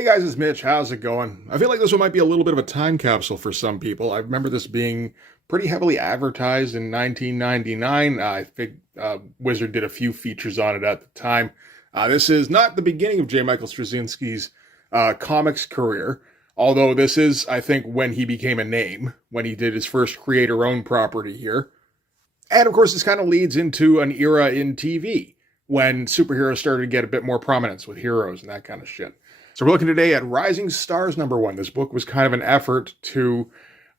Hey guys, it's Mitch. How's it going? I feel like this one might be a little bit of a time capsule for some people. I remember this being pretty heavily advertised in 1999. I think Wizard did a few features on it at the time. This is not the beginning of J. Michael Straczynski's comics career, although this is, I think, when he became a name, when he did his first creator-owned property here. And of course, this kind of leads into an era in TV when superheroes started to get a bit more prominence with heroes and that kind of shit. So we're looking today at Rising Stars #1. This book was kind of an effort to,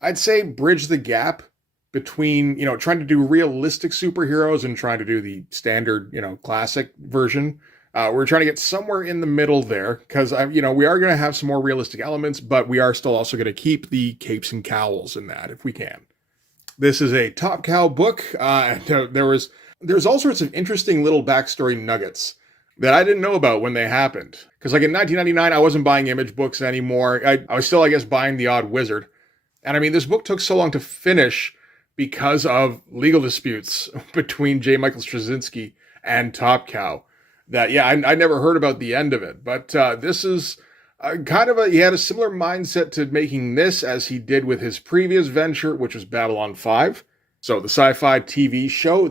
I'd say, bridge the gap between, trying to do realistic superheroes and trying to do the standard, classic version. We're trying to get somewhere in the middle there because, we are going to have some more realistic elements, but we are still also going to keep the capes and cowls in that if we can. This is a Top Cow book. There's all sorts of interesting little backstory nuggets that I didn't know about when they happened. Because like in 1999, I wasn't buying Image books anymore. I was still, I guess, buying the odd Wizard. And I mean, this book took so long to finish because of legal disputes between J. Michael Straczynski and Top Cow that, I never heard about the end of it. But this is he had a similar mindset to making this as he did with his previous venture, which was Babylon 5. So the sci-fi TV show,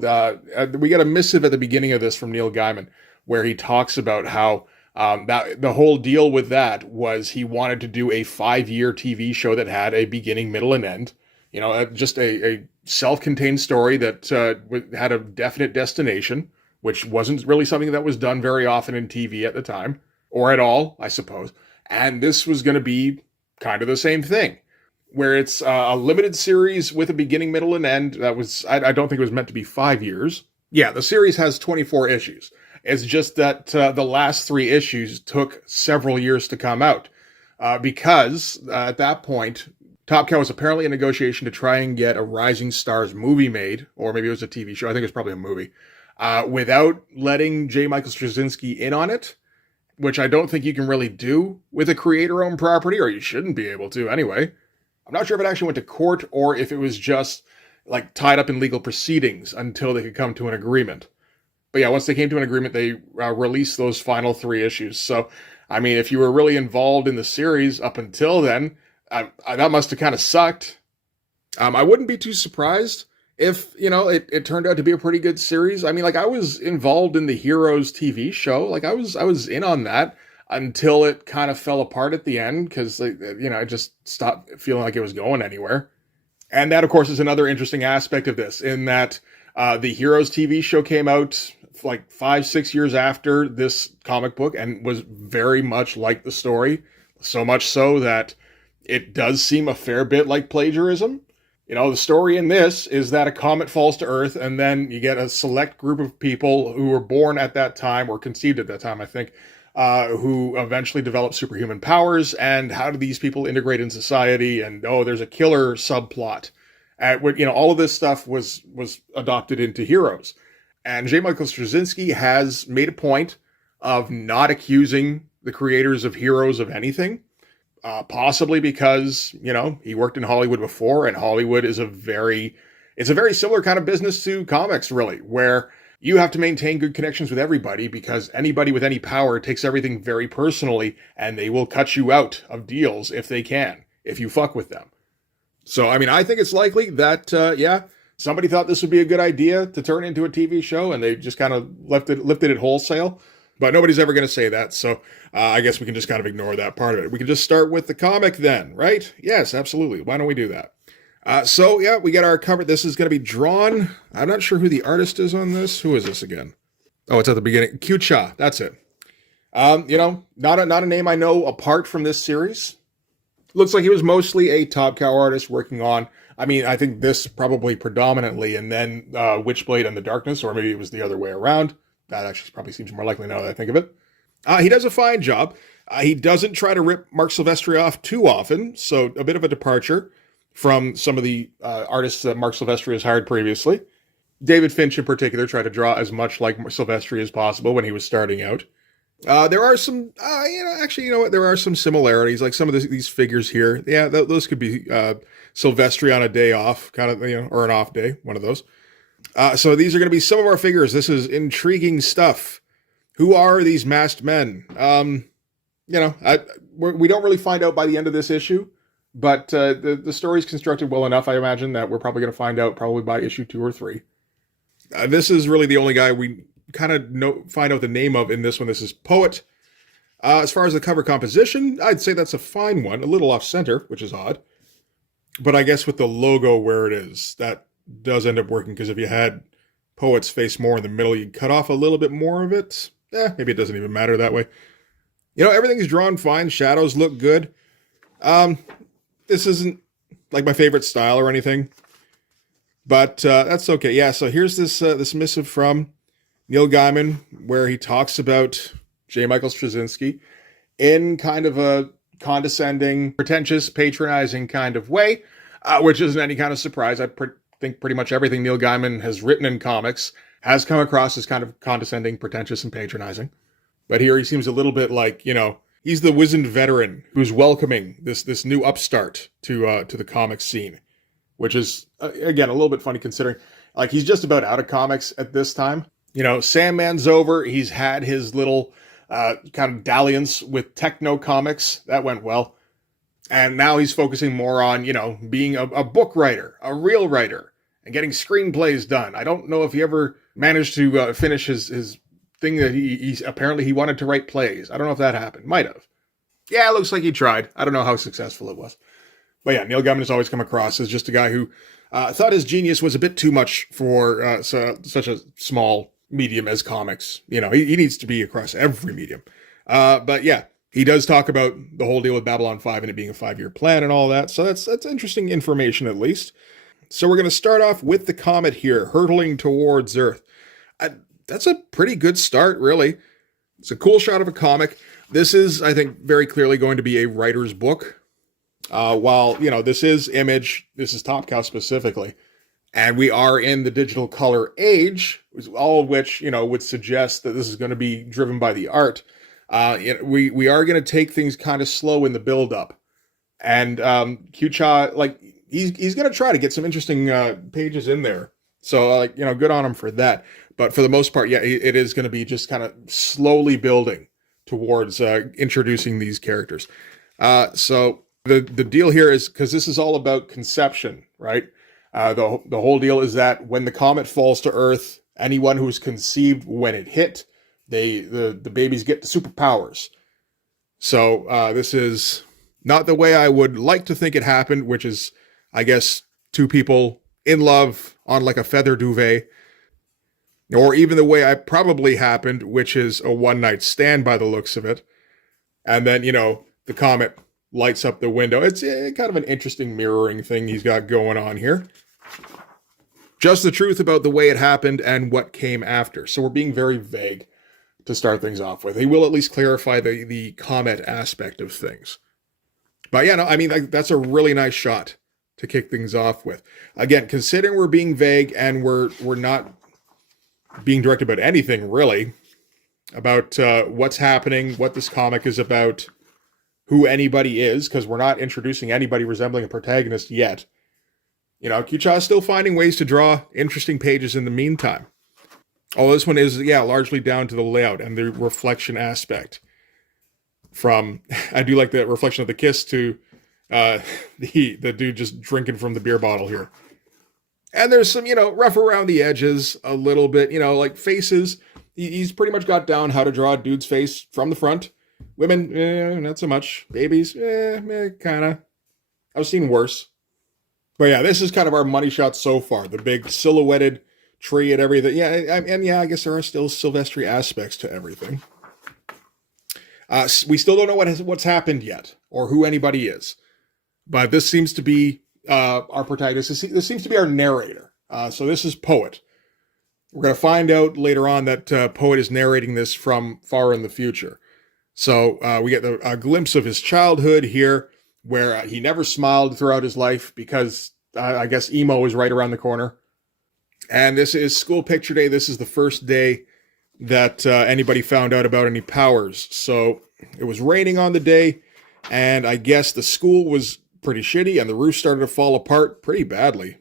we got a missive at the beginning of this from Neil Gaiman, where he talks about how that the whole deal with that was he wanted to do a 5-year TV show that had a beginning, middle, and end. Just a self-contained story that had a definite destination, which wasn't really something that was done very often in TV at the time, or at all, I suppose. And this was going to be kind of the same thing, where it's a limited series with a beginning, middle, and end. That was, I don't think it was meant to be 5 years. Yeah, the series has 24 issues. It's just that the last 3 issues took several years to come out because at that point, Top Cow was apparently in negotiation to try and get a Rising Stars movie made, or maybe it was a TV show. I think it was probably a movie, without letting J. Michael Straczynski in on it, which I don't think you can really do with a creator-owned property, or you shouldn't be able to anyway. I'm not sure if it actually went to court or if it was just like tied up in legal proceedings until they could come to an agreement. But yeah, once they came to an agreement, they released those final 3 issues. So, I mean, if you were really involved in the series up until then, that must have kind of sucked. I wouldn't be too surprised if, it turned out to be a pretty good series. I mean, like, I was involved in the Heroes TV show. Like, I was in on that until it kind of fell apart at the end because, I just stopped feeling like it was going anywhere. And that, of course, is another interesting aspect of this, in that the Heroes TV show came out like 5-6 years after this comic book and was very much like the story. So much so that it does seem a fair bit like plagiarism. The story in this is that a comet falls to Earth, and then you get a select group of people who were born at that time, or conceived at that time, I think, who eventually develop superhuman powers. And how do these people integrate in society? And, there's a killer subplot. All of this stuff was adopted into Heroes. And J. Michael Straczynski has made a point of not accusing the creators of Heroes of anything, possibly because, he worked in Hollywood before, and Hollywood is it's a very similar kind of business to comics, really, where you have to maintain good connections with everybody because anybody with any power takes everything very personally, and they will cut you out of deals if they can, if you fuck with them. So, I mean, I think it's likely that, somebody thought this would be a good idea to turn into a TV show, and they just kind of lifted it wholesale. But nobody's ever going to say that, so I guess we can just kind of ignore that part of it. We can just start with the comic then, right? Yes, absolutely. Why don't we do that? We got our cover. This is going to be drawn. I'm not sure who the artist is on this. Who is this again? Oh, it's at the beginning. Q-Cha, that's it. Not a name I know apart from this series. Looks like he was mostly a Top Cow artist working on, I think this probably predominantly, and then Witchblade and the Darkness, or maybe it was the other way around. That actually probably seems more likely now that I think of it. He does a fine job. He doesn't try to rip Marc Silvestri off too often, so a bit of a departure from some of the artists that Marc Silvestri has hired previously. David Finch in particular tried to draw as much like Silvestri as possible when he was starting out. There are some, there are some similarities, like some of these figures here. Yeah, those could be Silvestri on a day off, kind of, or an off day, one of those. So these are going to be some of our figures. This is intriguing stuff. Who are these masked men? we don't really find out by the end of this issue, but the story's constructed well enough, I imagine, that we're probably going to find out probably by issue 2 or 3. This is really the only guy we kind of find out the name of in this one. This is Poet. As far as the cover composition, I'd say that's a fine one. A little off-center, which is odd. But I guess with the logo where it is, that does end up working, because if you had Poet's face more in the middle, you'd cut off a little bit more of it. Maybe it doesn't even matter that way. Everything's drawn fine. Shadows look good. This isn't like my favorite style or anything, but that's okay. Yeah, so here's this missive from Neil Gaiman where he talks about J. Michael Straczynski in kind of a condescending, pretentious, patronizing kind of way, which isn't any kind of surprise. I think pretty much everything Neil Gaiman has written in comics has come across as kind of condescending, pretentious, and patronizing. But here he seems a little bit like, he's the wizened veteran who's welcoming this new upstart to the comic scene, which is, again, a little bit funny considering, like, he's just about out of comics at this time. Sandman's over. He's had his little kind of dalliance with techno comics. That went well. And now he's focusing more on, being a book writer, a real writer, and getting screenplays done. I don't know if he ever managed to finish his thing that he wanted to write plays. I don't know if that happened. Might have. Yeah, it looks like he tried. I don't know how successful it was. But yeah, Neil Gaiman has always come across as just a guy who thought his genius was a bit too much for such a small medium as comics. He needs to be across every medium. But yeah, he does talk about the whole deal with Babylon 5 and it being a 5-year plan and all that. So that's interesting information, at least. So we're going to start off with the comet here, hurtling towards Earth. That's a pretty good start, really. It's a cool shot of a comic. This is, I think, very clearly going to be a writer's book. While, this is Image, this is Top Cow specifically, and we are in the digital color age, all of which, would suggest that this is going to be driven by the art. We are going to take things kind of slow in the build-up. And Q-Cha, he's going to try to get some interesting pages in there. So, good on him for that. But for the most part, yeah, it is going to be just kind of slowly building towards introducing these characters. So the deal here is, because this is all about conception, right? The whole deal is that when the comet falls to Earth, anyone who's conceived when it hit, the babies get the superpowers. So this is not the way I would like to think it happened, which is, I guess, two people in love on like a feather duvet. Or even the way I probably happened, which is a one-night stand by the looks of it. And then, the comet lights up the window. It's kind of an interesting mirroring thing he's got going on here. Just the truth about the way it happened and what came after. So we're being very vague to start things off with. He will at least clarify the comet aspect of things. But yeah, that's a really nice shot to kick things off with. Again, considering we're being vague and we're not being directed about anything really, about what's happening, what this comic is about, who anybody is, because we're not introducing anybody resembling a protagonist yet. Q-Cha is still finding ways to draw interesting pages in the meantime. Oh, this one is, largely down to the layout and the reflection aspect. From, I do like the reflection of the kiss to the dude just drinking from the beer bottle here. And there's some, rough around the edges a little bit, like faces. He's pretty much got down how to draw a dude's face from the front. Women, not so much. Babies, kind of. I've seen worse. But yeah, this is kind of our money shot so far. The big silhouetted tree and everything. Yeah, I guess there are still Sylvester aspects to everything. We still don't know what's happened yet, or who anybody is. But this seems to be our protagonist. This seems to be our narrator. So this is Poet. We're going to find out later on that Poet is narrating this from far in the future. So we get a glimpse of his childhood here, where he never smiled throughout his life because I guess emo is right around the corner. And this is school picture day. This is the first day that anybody found out about any powers. So it was raining on the day, and I guess the school was pretty shitty, and the roof started to fall apart pretty badly.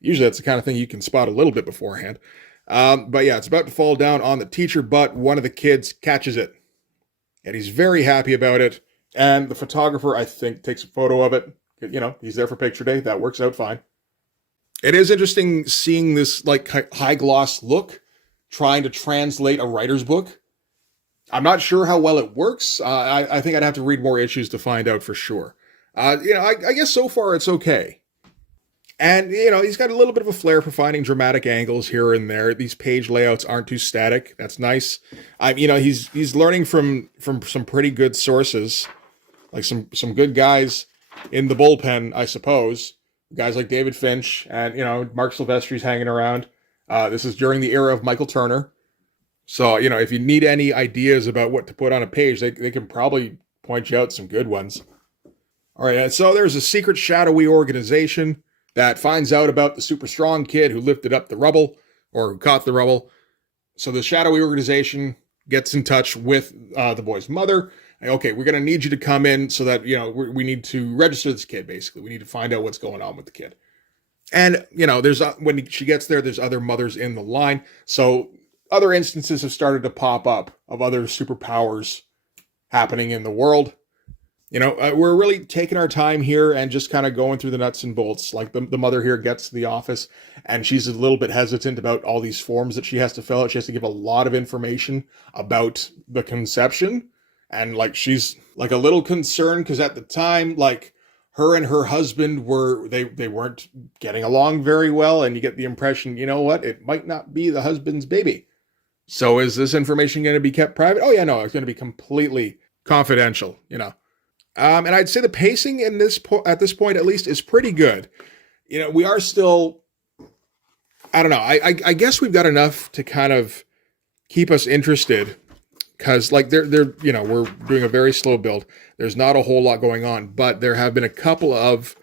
Usually that's the kind of thing you can spot a little bit beforehand. But yeah, it's about to fall down on the teacher, but one of the kids catches it. and he's very happy about it. And the photographer, I think, takes a photo of it. You know, he's there for picture day. That works out fine. It is interesting seeing this like high gloss look, trying to translate a writer's book. I'm not sure how well it works. I think I'd have to read more issues to find out for sure. I guess so far it's okay. And, he's got a little bit of a flair for finding dramatic angles here and there. These page layouts aren't too static. That's nice. He's learning from some pretty good sources, like some good guys in the bullpen, I suppose. Guys like David Finch and, Mark Silvestri's hanging around. This is during the era of Michael Turner. So, if you need any ideas about what to put on a page, they can probably point you out some good ones. All right, so there's a secret shadowy organization that finds out about the super strong kid who lifted up the rubble, or who caught the rubble. So the shadowy organization gets in touch with the boy's mother. Okay, we're going to need you to come in so that, we need to register this kid, basically. We need to find out what's going on with the kid. And, there's when she gets there, there's other mothers in the line. So other instances have started to pop up of other superpowers happening in the world. We're really taking our time here and just kind of going through the nuts and bolts. Like the mother here gets to the office and she's a little bit hesitant about all these forms that she has to fill out. She has to give a lot of information about the conception. And like, she's like a little concerned because at the time, like her and her husband they weren't getting along very well. And you get the impression, it might not be the husband's baby. So is this information going to be kept private? Oh yeah, no, it's going to be completely confidential, And I'd say the pacing in at this point, at least, is pretty good. We are still, I don't know. I guess we've got enough to kind of keep us interested because like they're we're doing a very slow build. There's not a whole lot going on, but there have been a couple of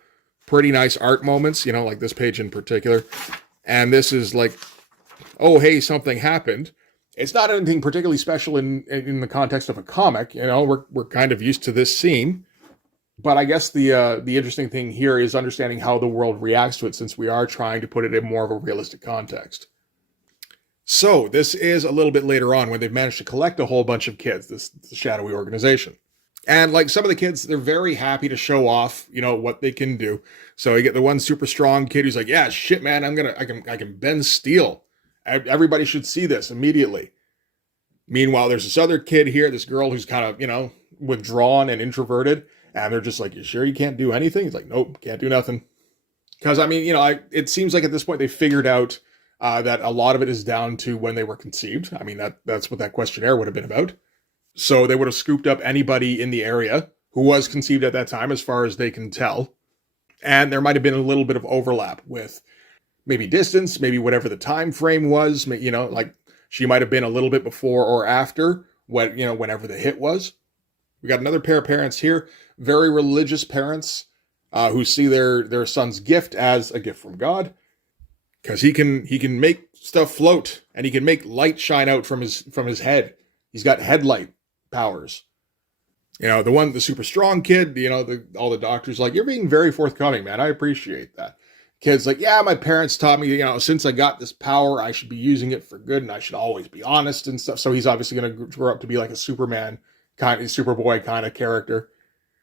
pretty nice art moments, like this page in particular. And this is like, oh, hey, something happened. It's not anything particularly special in the context of a comic. We're kind of used to this scene. But I guess the interesting thing here is understanding how the world reacts to it, since we are trying to put it in more of a realistic context. So this is a little bit later on when they've managed to collect a whole bunch of kids, this shadowy organization. And like some of the kids, they're very happy to show off, what they can do. So you get the one super strong kid who's like, yeah, shit, man, I can bend steel. Everybody should see this immediately. Meanwhile, there's this other kid here, this girl who's kind of, withdrawn and introverted. And they're just like, you sure you can't do anything? He's like, nope, can't do nothing. Because, it seems like at this point they figured out that a lot of it is down to when they were conceived. That's what that questionnaire would have been about. So they would have scooped up anybody in the area who was conceived at that time, as far as they can tell. And there might have been a little bit of overlap with maybe distance, maybe whatever the time frame was, like she might have been a little bit before or after whenever the hit was. We got another pair of parents here, very religious parents who see their son's gift as a gift from God, because he can make stuff float and he can make light shine out from his head. He's got headlight powers. The super strong kid, all the doctors like, you're being very forthcoming, man. I appreciate that. Kid's like, yeah, my parents taught me, since I got this power, I should be using it for good and I should always be honest and stuff. So he's obviously going to grow up to be like a Superman kind of Superboy kind of character.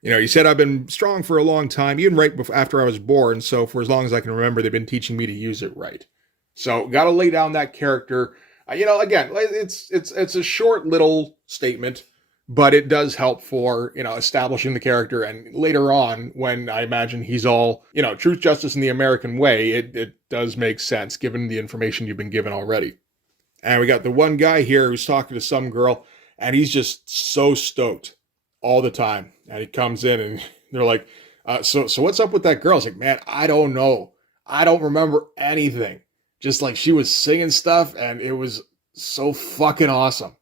He said, I've been strong for a long time, even right after I was born. So for as long as I can remember, they've been teaching me to use it right. So got to lay down that character. Again, it's a short little statement, but it does help for, establishing the character. And later on, when I imagine he's all, truth, justice, and the American way, it does make sense given the information you've been given already. And we got the one guy here who's talking to some girl, and he's just so stoked all the time. And he comes in and they're like, so what's up with that girl? He's like, man, I don't know. I don't remember anything. Just like she was singing stuff and it was so fucking awesome.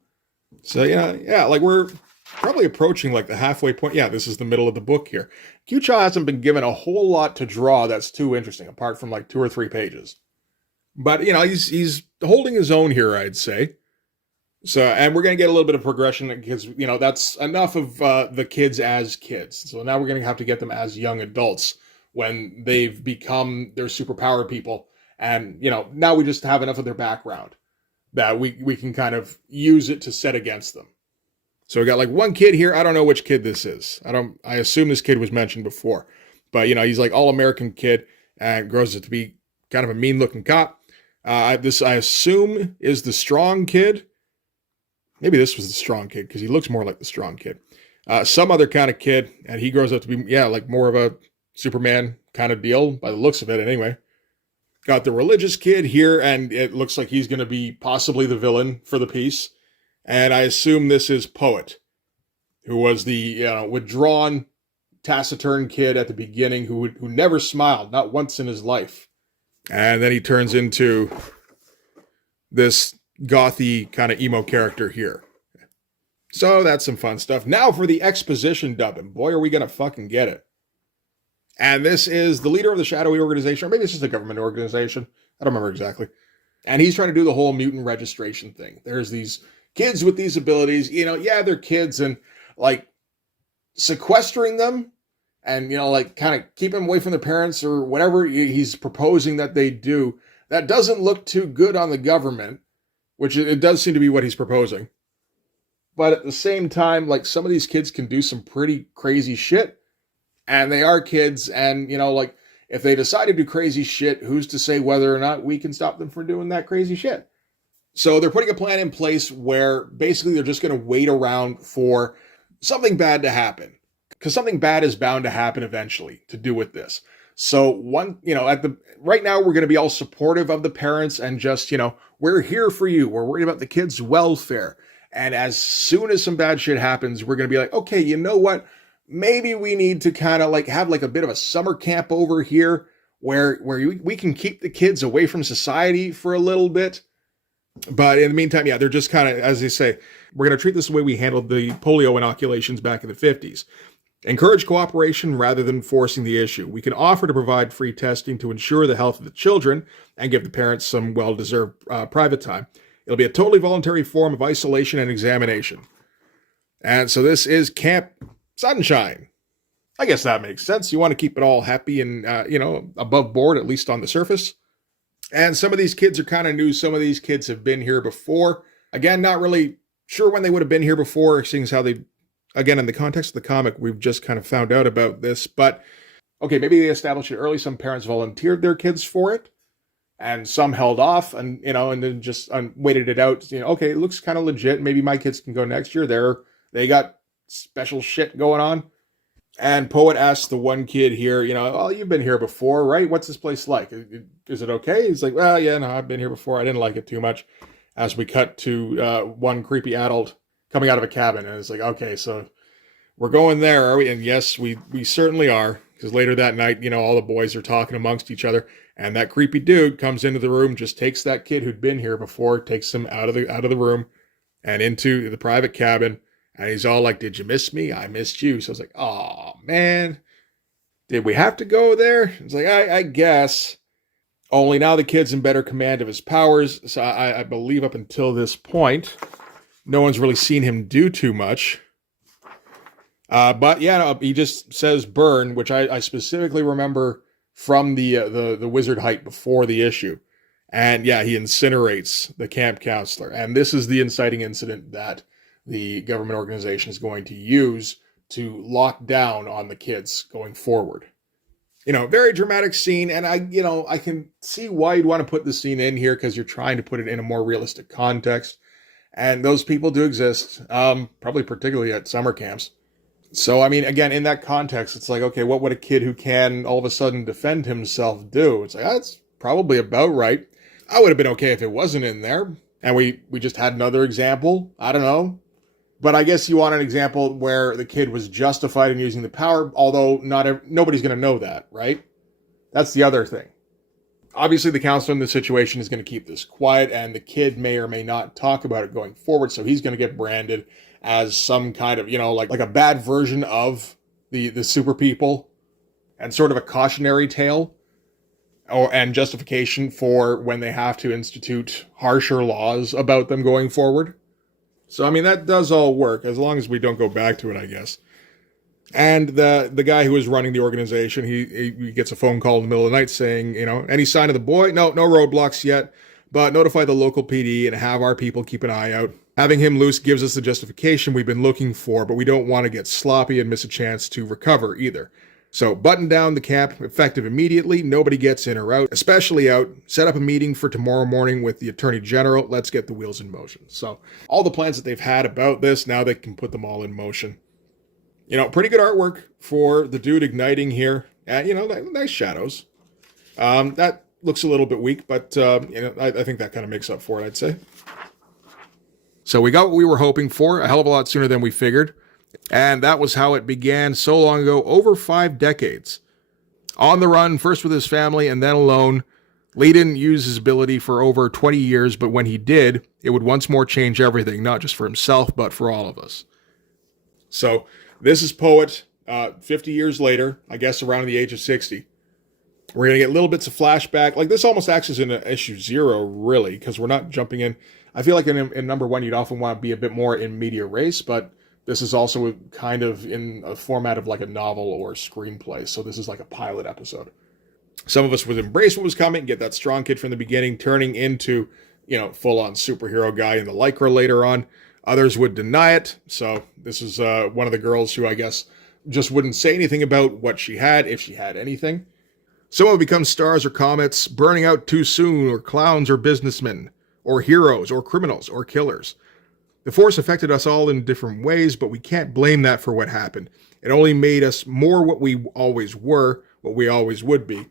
So, yeah, like we're probably approaching like the halfway point. Yeah, this is the middle of the book here. Q-Cha hasn't been given a whole lot to draw that's too interesting, apart from like 2 or 3 pages. But, he's holding his own here, I'd say. So, and we're going to get a little bit of progression because, that's enough of the kids as kids. So now we're going to have to get them as young adults when they've become their superpower people. And, now we just have enough of their background that we can kind of use it to set against them. So we got like one kid here. I don't know which kid this is. I assume this kid was mentioned before, but he's like all-American kid and grows up to be kind of a mean-looking cop. This I assume is the strong kid. Maybe this was the strong kid because he looks more like the strong kid. Some other kind of kid, and he grows up to be, like more of a Superman kind of deal by the looks of it anyway. Got the religious kid here, and it looks like he's going to be possibly the villain for the piece. And I assume this is Poet, who was the withdrawn, taciturn kid at the beginning who never smiled, not once in his life. And then he turns into this gothy kind of emo character here. So that's some fun stuff. Now for the exposition dubbing. Boy, are we going to fucking get it. And this is the leader of the shadowy organization, or maybe it's just a government organization. I don't remember exactly. And he's trying to do the whole mutant registration thing. There's these kids with these abilities, they're kids, and like sequestering them and, like kind of keep them away from their parents or whatever he's proposing that they do. That doesn't look too good on the government, which it does seem to be what he's proposing. But at the same time, like some of these kids can do some pretty crazy shit. And they are kids, and, like, if they decide to do crazy shit, who's to say whether or not we can stop them from doing that crazy shit? So they're putting a plan in place where basically they're just going to wait around for something bad to happen. Because something bad is bound to happen eventually to do with this. So right now we're going to be all supportive of the parents and just, we're here for you. We're worried about the kids' welfare. And as soon as some bad shit happens, we're going to be like, okay, you know what? Maybe we need to kind of like have like a bit of a summer camp over here where we can keep the kids away from society for a little bit. But in the meantime, they're just kind of, as they say, we're going to treat this the way we handled the polio inoculations back in the 50s. Encourage cooperation rather than forcing the issue. We can offer to provide free testing to ensure the health of the children and give the parents some well-deserved private time. It'll be a totally voluntary form of isolation and examination. And so this is Camp Sunshine. I guess that makes sense. You want to keep it all happy and, above board, at least on the surface. And some of these kids are kind of new. Some of these kids have been here before. Again, not really sure when they would have been here before, seeing as how they, again, in the context of the comic, we've just kind of found out about this. But, okay, maybe they established it early. Some parents volunteered their kids for it. And some held off and, and then just waited it out. Okay, it looks kind of legit. Maybe my kids can go next year. They got special shit going on. And Poet asks the one kid here, oh, you've been here before, right? What's this place like? Is it okay? He's like, well, yeah, no, I've been here before. I didn't like it too much. As we cut to one creepy adult coming out of a cabin. And it's like, okay, so we're going there, are we? And yes, we certainly are. Because later that night, all the boys are talking amongst each other. And that creepy dude comes into the room, just takes that kid who'd been here before, takes him out of the room and into the private cabin. And he's all like, did you miss me? I missed you. So I was like, oh, man, did we have to go there? It's like, I guess. Only now the kid's in better command of his powers. So I believe up until this point, no one's really seen him do too much. But yeah, no, he just says burn, which I specifically remember from the wizard height before the issue. And yeah, he incinerates the camp counselor. And this is the inciting incident that the government organization is going to use to lock down on the kids going forward. Very dramatic scene. And I can see why you'd want to put the scene in here because you're trying to put it in a more realistic context. And those people do exist, probably particularly at summer camps. So, I mean, again, in that context, it's like, okay, what would a kid who can all of a sudden defend himself do? It's like, that's probably about right. I would have been okay if it wasn't in there. And we just had another example. I don't know. But I guess you want an example where the kid was justified in using the power, although nobody's going to know that, right? That's the other thing. Obviously, the counselor in this situation is going to keep this quiet, and the kid may or may not talk about it going forward, so he's going to get branded as some kind of, like a bad version of the super people, and sort of a cautionary tale, and justification for when they have to institute harsher laws about them going forward. So, I mean, that does all work, as long as we don't go back to it, I guess. And the guy who was running the organization, he gets a phone call in the middle of the night saying, any sign of the boy? No roadblocks yet, but notify the local PD and have our people keep an eye out. Having him loose gives us the justification we've been looking for, but we don't want to get sloppy and miss a chance to recover either. So button down the camp, effective immediately, nobody gets in or out, especially out, set up a meeting for tomorrow morning with the Attorney General, let's get the wheels in motion. So all the plans that they've had about this, now they can put them all in motion. Pretty good artwork for the dude igniting here. Nice shadows. That looks a little bit weak, but I think that kind of makes up for it, I'd say. So we got what we were hoping for, a hell of a lot sooner than we figured. And that was how it began so long ago, over 5 decades. On the run, first with his family and then alone, Lee didn't use his ability for over 20 years, but when he did, it would once more change everything, not just for himself, but for all of us. So this is Poet, 50 years later, I guess around the age of 60. We're going to get little bits of flashback. Like, this almost acts as in issue 0, really, because we're not jumping in. I feel like in number 1, you'd often want to be a bit more in media res, but this is also kind of in a format of like a novel or a screenplay. So this is like a pilot episode. Some of us would embrace what was coming, get that strong kid from the beginning, turning into, full-on superhero guy in the Lycra later on. Others would deny it. So this is one of the girls who I guess just wouldn't say anything about what she had, if she had anything. Some would become stars or comets, burning out too soon, or clowns or businessmen, or heroes or criminals or killers. The Force affected us all in different ways, but we can't blame that for what happened. It only made us more what we always were, what we always would be.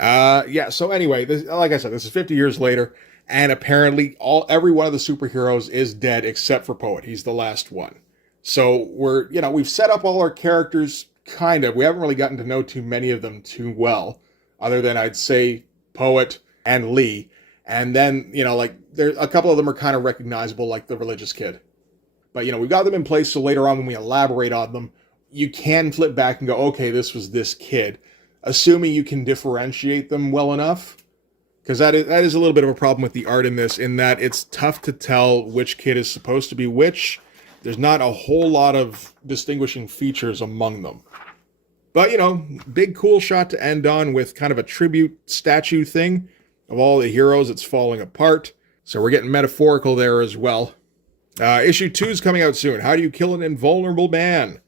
So anyway, like I said, this is 50 years later, and apparently every one of the superheroes is dead except for Poet. He's the last one. So we've set up all our characters, kind of. We haven't really gotten to know too many of them too well, other than I'd say Poet and Lee. And then, there a couple of them are kind of recognizable, like the religious kid. But, we've got them in place, so later on when we elaborate on them, you can flip back and go, okay, this was this kid, assuming you can differentiate them well enough. Because that is a little bit of a problem with the art in this, in that it's tough to tell which kid is supposed to be which. There's not a whole lot of distinguishing features among them. But, big cool shot to end on with kind of a tribute statue thing of all the heroes. It's falling apart. So we're getting metaphorical there as well. Issue 2 is coming out soon. How do you kill an invulnerable man?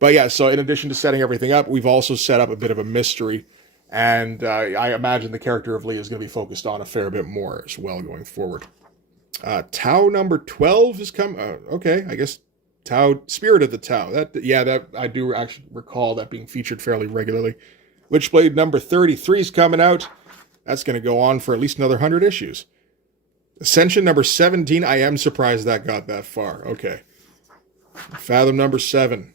But yeah, so in addition to setting everything up, we've also set up a bit of a mystery. And I imagine the character of Lee is going to be focused on a fair bit more as well going forward. Tau number 12 is coming. Okay, I guess Tau, Spirit of the Tau. That I do actually recall that being featured fairly regularly. Witchblade number 33 is coming out. That's going to go on for at least another 100 issues. Ascension number 17. I am surprised that got that far. Okay. Fathom number 7.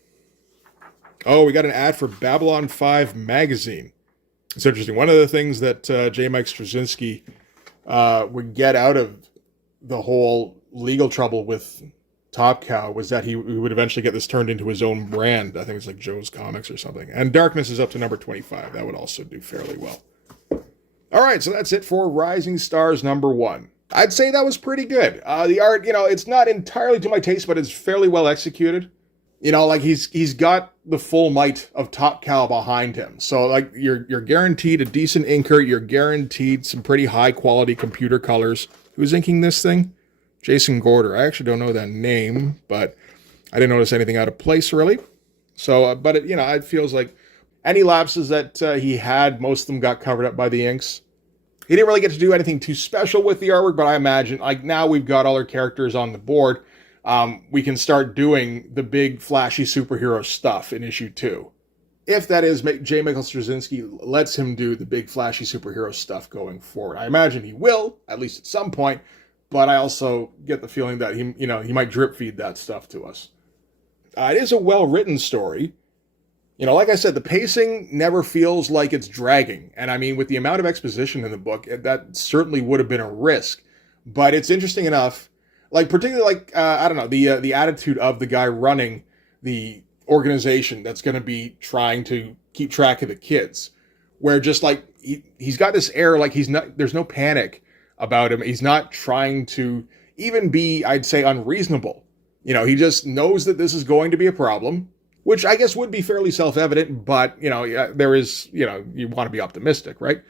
Oh, we got an ad for Babylon 5 magazine. It's interesting. One of the things that J. Mike Straczynski would get out of the whole legal trouble with Top Cow was that he would eventually get this turned into his own brand. I think it's like Joe's Comics or something. And Darkness is up to number 25. That would also do fairly well. All right, so that's it for Rising Stars number 1. I'd say that was pretty good. The art, it's not entirely to my taste, but it's fairly well executed. He's got the full might of Top Cow behind him. So you're guaranteed a decent inker. You're guaranteed some pretty high quality computer colors. Who's inking this thing? Jason Gorder. I actually don't know that name, but I didn't notice anything out of place really. So, but it feels like any lapses that he had, most of them got covered up by the inks. He didn't really get to do anything too special with the artwork, but I imagine, now we've got all our characters on the board, we can start doing the big, flashy superhero stuff in issue 2. If that is, J. Michael Straczynski lets him do the big, flashy superhero stuff going forward. I imagine he will, at least at some point, but I also get the feeling that he might drip feed that stuff to us. It is a well-written story. Like I said, the pacing never feels like it's dragging. And I mean, with the amount of exposition in the book, that certainly would have been a risk. But it's interesting enough, particularly the attitude of the guy running the organization that's going to be trying to keep track of the kids, where just he's got this air there's no panic about him. He's not trying to even be, I'd say, unreasonable. He just knows that this is going to be a problem, which I guess would be fairly self-evident, but, there is, you want to be optimistic, right?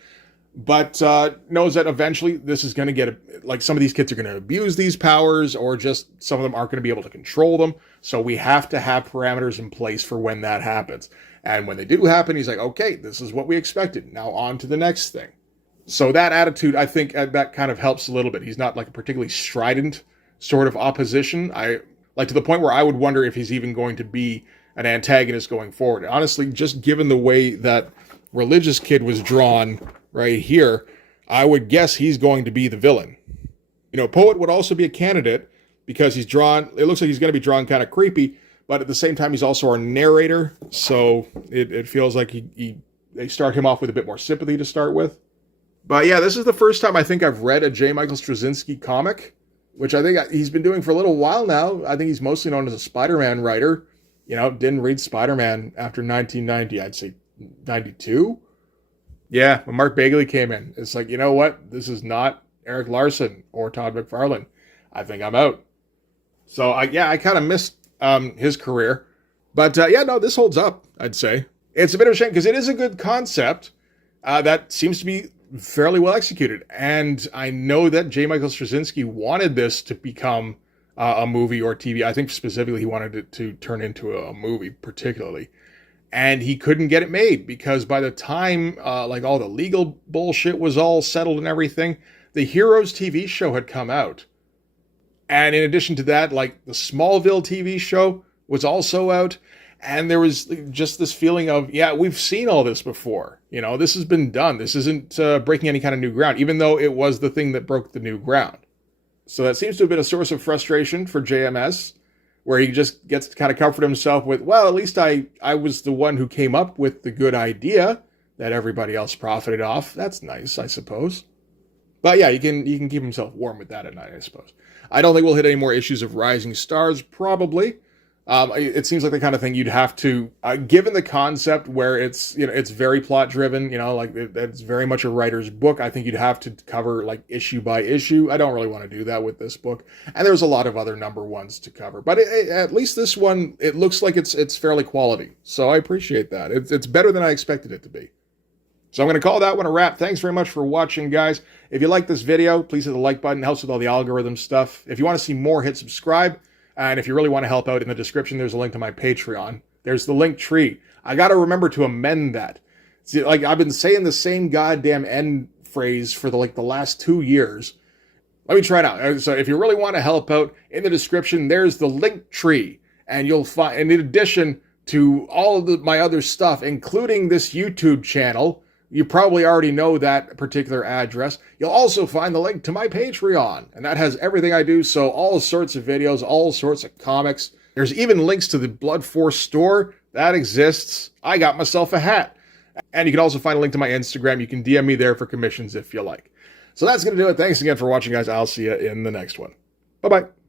but knows that eventually this is going to get, like, some of these kids are going to abuse these powers, or just some of them aren't going to be able to control them. So we have to have parameters in place for when that happens. And when they do happen, he's like, okay, this is what we expected. Now on to the next thing. So that attitude, I think that kind of helps a little bit. He's not like a particularly strident sort of opposition. Like, to the point where I would wonder if he's even going to be an antagonist going forward. Honestly, just given the way that religious kid was drawn right here, I would guess he's going to be the villain. You know, Poet would also be a candidate because he's drawn, it looks like he's going to be drawn kind of creepy, but at the same time, he's also our narrator. So it feels like they start him off with a bit more sympathy to start with. But yeah, this is the first time I think I've read a J. Michael Straczynski comic, which I think he's been doing for a little while now. I think he's mostly known as a Spider-Man writer. You know, didn't read Spider-Man after 1990, I'd say 92. Yeah, when Mark Bagley came in, it's like, you know what? This is not Eric Larson or Todd McFarlane. I think I'm out. So I kind of missed his career. But yeah, no, this holds up, I'd say. It's a bit of a shame because it is a good concept that seems to be fairly well executed. And I know that J. Michael Straczynski wanted this to become a movie or TV. I think specifically he wanted it to turn into a movie particularly. And he couldn't get it made because by the time like all the legal bullshit was all settled and everything, the Heroes TV show had come out. And in addition to that, like the Smallville TV show was also out. And there was just this feeling of, yeah, we've seen all this before. You know, this has been done. This isn't breaking any kind of new ground, even though it was the thing that broke the new ground. So that seems to have been a source of frustration for JMS, where he just gets to kind of comfort himself with, well, at least I was the one who came up with the good idea that everybody else profited off. That's nice, I suppose. But yeah, he can keep himself warm with that at night, I suppose. I don't think we'll hit any more issues of Rising Stars, probably. It seems like the kind of thing you'd have to, given the concept where it's, you know, it's very plot driven, you know, like it's very much a writer's book. I think you'd have to cover like issue by issue. I don't really want to do that with this book. And there's a lot of other number ones to cover, but at least this one, it looks like it's fairly quality. So I appreciate that. It's better than I expected it to be. So I'm going to call that one a wrap. Thanks very much for watching, guys. If you like this video, please hit the like button. It helps with all the algorithm stuff. If you want to see more, hit subscribe. And if you really want to help out, in the description, there's a link to my Patreon. There's the link tree. I got to remember to amend that. See, like, I've been saying the same goddamn end phrase for the last 2 years. Let me try it out. So if you really want to help out, in the description, there's the link tree. And you'll find, and in addition to all of my other stuff, including this YouTube channel, you probably already know that particular address. You'll also find the link to my Patreon, and that has everything I do, so all sorts of videos, all sorts of comics. There's even links to the Blood Force store. That exists. I got myself a hat. And you can also find a link to my Instagram. You can DM me there for commissions if you like. So that's going to do it. Thanks again for watching, guys. I'll see you in the next one. Bye-bye.